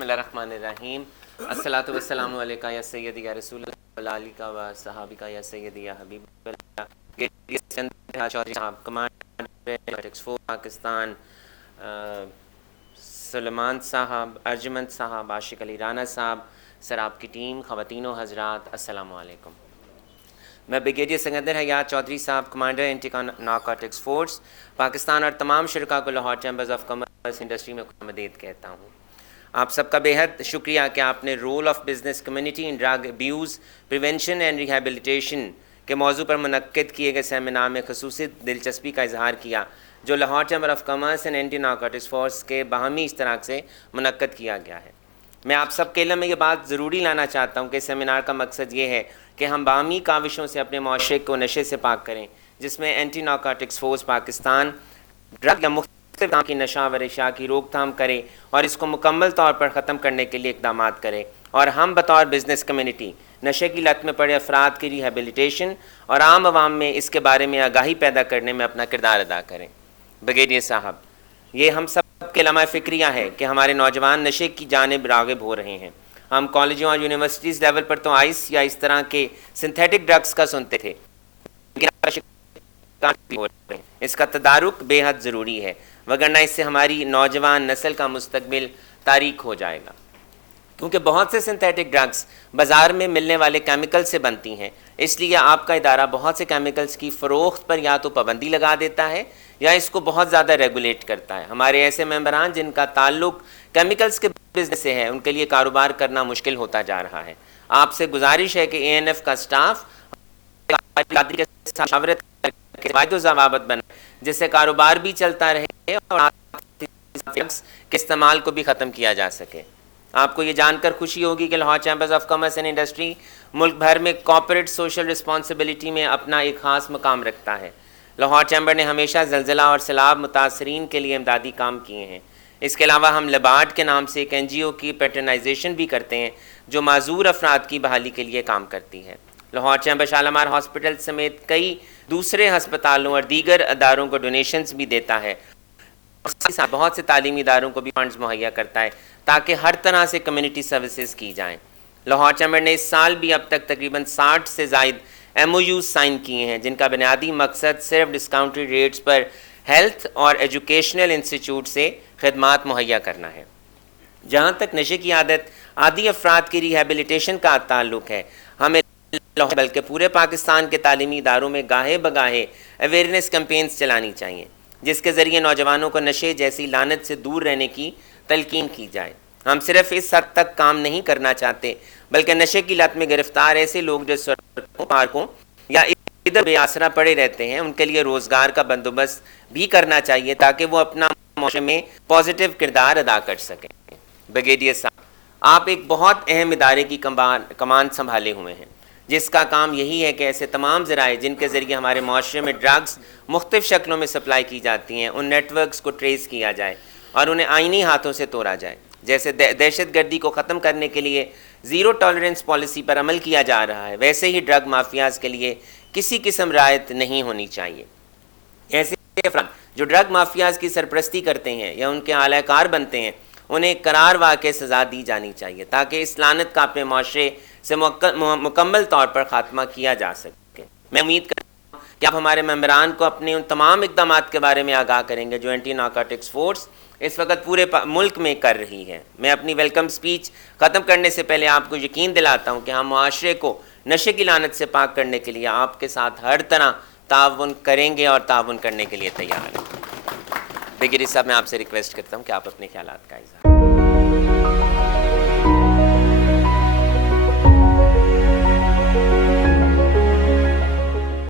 بسم اللہ الرحمن الرحیم. الصلاۃ والسلام علیکہ یا سیدی یا رسول اللہ علیکہ و صحابہ یا سیدی یا حبیب اللہ. چودھری صاحب کمانڈر پاکستان، سلیمان صاحب، ارجمند صاحب، عاشق علی رانا صاحب، سر آپ کی ٹیم، خواتین و حضرات، السلام علیکم. میں بریگیڈیئر سکندر حیات چودھری صاحب، commander anti narcotics force Pakistan اور تمام شرکاء کو Lahore chambers of commerce industry میں خوش آمدید کہتا ہوں. آپ سب کا بےحد شکریہ کہ آپ نے role of business community in drug abuse prevention and rehabilitation کے موضوع پر منعقد کیے گئے سیمینار میں خصوصی دلچسپی کا اظہار کیا، جو Lahore chamber of commerce and anti narcotics force کے باہمی اشتراک سے منعقد کیا گیا ہے. میں آپ سب کے علم میں یہ بات ضروری لانا چاہتا ہوں کہ سیمینار کا مقصد یہ ہے کہ ہم باہمی کاوشوں سے اپنے معاشرے کو نشے سے پاک کریں، جس میں anti narcotics force Pakistan drug یا مختلف قسم کی نشہ و اشیاء کی روک تھام کرے اور اس کو مکمل طور پر ختم کرنے کے لیے اقدامات کرے، اور ہم بطور بزنس کمیونٹی نشے کی لت میں پڑے افراد کی ریہیبلیٹیشن اور عام عوام میں اس کے بارے میں آگاہی پیدا کرنے میں اپنا کردار ادا کریں. بریگیڈیئر صاحب، یہ ہم سب کے لمحہ فکریہ ہے کہ ہمارے نوجوان نشے کی جانب راغب ہو رہے ہیں. ہم کالجوں اور یونیورسٹیز لیول پر تو آئس یا اس طرح کے سنتھیٹک ڈرگز کا سنتے تھے، اس کا تدارک بے حد ضروری ہے، وگرنہ اس سے ہماری نوجوان نسل کا مستقبل تاریک ہو جائے گا. کیونکہ بہت سے سنتھیٹک ڈرگز بازار میں ملنے والے کیمیکل سے بنتی ہیں، اس لیے آپ کا ادارہ بہت سے کیمیکلز کی فروخت پر یا تو پابندی لگا دیتا ہے یا اس کو بہت زیادہ ریگولیٹ کرتا ہے. ہمارے ایسے ممبران جن کا تعلق کیمیکلز کے بزنس سے ہے، ان کے لیے کاروبار کرنا مشکل ہوتا جا رہا ہے. آپ سے گزارش ہے کہ اے این ایف کا سٹاف مشاورت کے واحد و ضوابط بنائے جس سے کاروبار بھی چلتا رہے اور کے استعمال کو بھی ختم کیا جا سکے. آپ کو یہ جان کر خوشی ہوگی کہ Lahore chambers of commerce and industry ملک بھر میں کارپوریٹ سوشل رسپانسبلٹی میں اپنا ایک خاص مقام رکھتا ہے. لاہور چیمبر نے ہمیشہ زلزلہ اور سیلاب متاثرین کے لیے امدادی کام کیے ہیں. اس کے علاوہ ہم لبارڈ کے نام سے ایک این جی او کی پیٹرنائزیشن بھی کرتے ہیں جو معذور افراد کی بحالی کے لیے کام کرتی ہے. لاہور چیمبر شالامار ہاسپٹل سمیت کئی دوسرے ہسپتالوں اور دیگر اداروں کو ڈونیشنز بھی دیتا ہے، اور بہت سے تعلیمی اداروں کو بھی فنڈز مہیا کرتا ہے تاکہ ہر طرح سے کمیونٹی سروسز کی جائیں. لاہور چیمبر نے اس سال بھی اب تک تقریباً 60 سے زائد ایم او یوز سائن کیے ہیں، جن کا بنیادی مقصد صرف ڈسکاؤنٹڈ ریٹس پر ہیلتھ اور ایجوکیشنل انسٹیٹیوٹ سے خدمات مہیا کرنا ہے. جہاں تک نشے کی عادی افراد کی ریہیبلیٹیشن کا تعلق ہے، ہمیں بلکہ پورے پاکستان کے تعلیمی اداروں میں گاہے بگاہے اویئرنیس کیمپینز چلانی چاہیے، جس کے ذریعے نوجوانوں کو نشے جیسی لعنت سے دور رہنے کی تلقین کی جائے. ہم صرف اس حد تک کام نہیں کرنا چاہتے بلکہ نشے کی لت میں گرفتار ایسے لوگ جو سڑکوں، پارکوں یا ادھر بے آسرا پڑے رہتے ہیں، ان کے لیے روزگار کا بندوبست بھی کرنا چاہیے تاکہ وہ اپنا معاشرے میں پازیٹیو کردار ادا کر سکیں. بریگیڈیئر صاحب، آپ ایک بہت اہم ادارے کی کمان سنبھالے ہوئے ہیں، جس کا کام یہی ہے کہ ایسے تمام ذرائع جن کے ذریعے ہمارے معاشرے میں ڈرگز مختلف شکلوں میں سپلائی کی جاتی ہیں، ان نیٹ ورکس کو ٹریس کیا جائے اور انہیں آئینی ہاتھوں سے توڑا جائے. جیسے دہشت گردی کو ختم کرنے کے لیے زیرو ٹالرنس پالیسی پر عمل کیا جا رہا ہے، ویسے ہی ڈرگ مافیاز کے لیے کسی قسم رعایت نہیں ہونی چاہیے. ایسے افراد جو ڈرگ مافیاز کی سرپرستی کرتے ہیں یا ان کے اعلی کار بنتے ہیں، انہیں قرار واقع سزا دی جانی چاہیے تاکہ اس لعنت کا اپنے معاشرے سے مکمل طور پر خاتمہ کیا جا سکے. میں امید کرتا ہوں کہ آپ ہمارے ممبران کو اپنے ان تمام اقدامات کے بارے میں آگاہ کریں گے جو اینٹی نارکوٹکس فورس اس وقت پورے ملک میں کر رہی ہے. میں اپنی ویلکم سپیچ ختم کرنے سے پہلے آپ کو یقین دلاتا ہوں کہ ہم معاشرے کو نشے کی لعنت سے پاک کرنے کے لیے آپ کے ساتھ ہر طرح تعاون کریں گے اور تعاون کرنے کے لیے تیار ہیں. بریگیڈیئر صاحب، میں آپ سے ریکویسٹ کرتا ہوں کہ آپ اپنے خیالات کا اظہار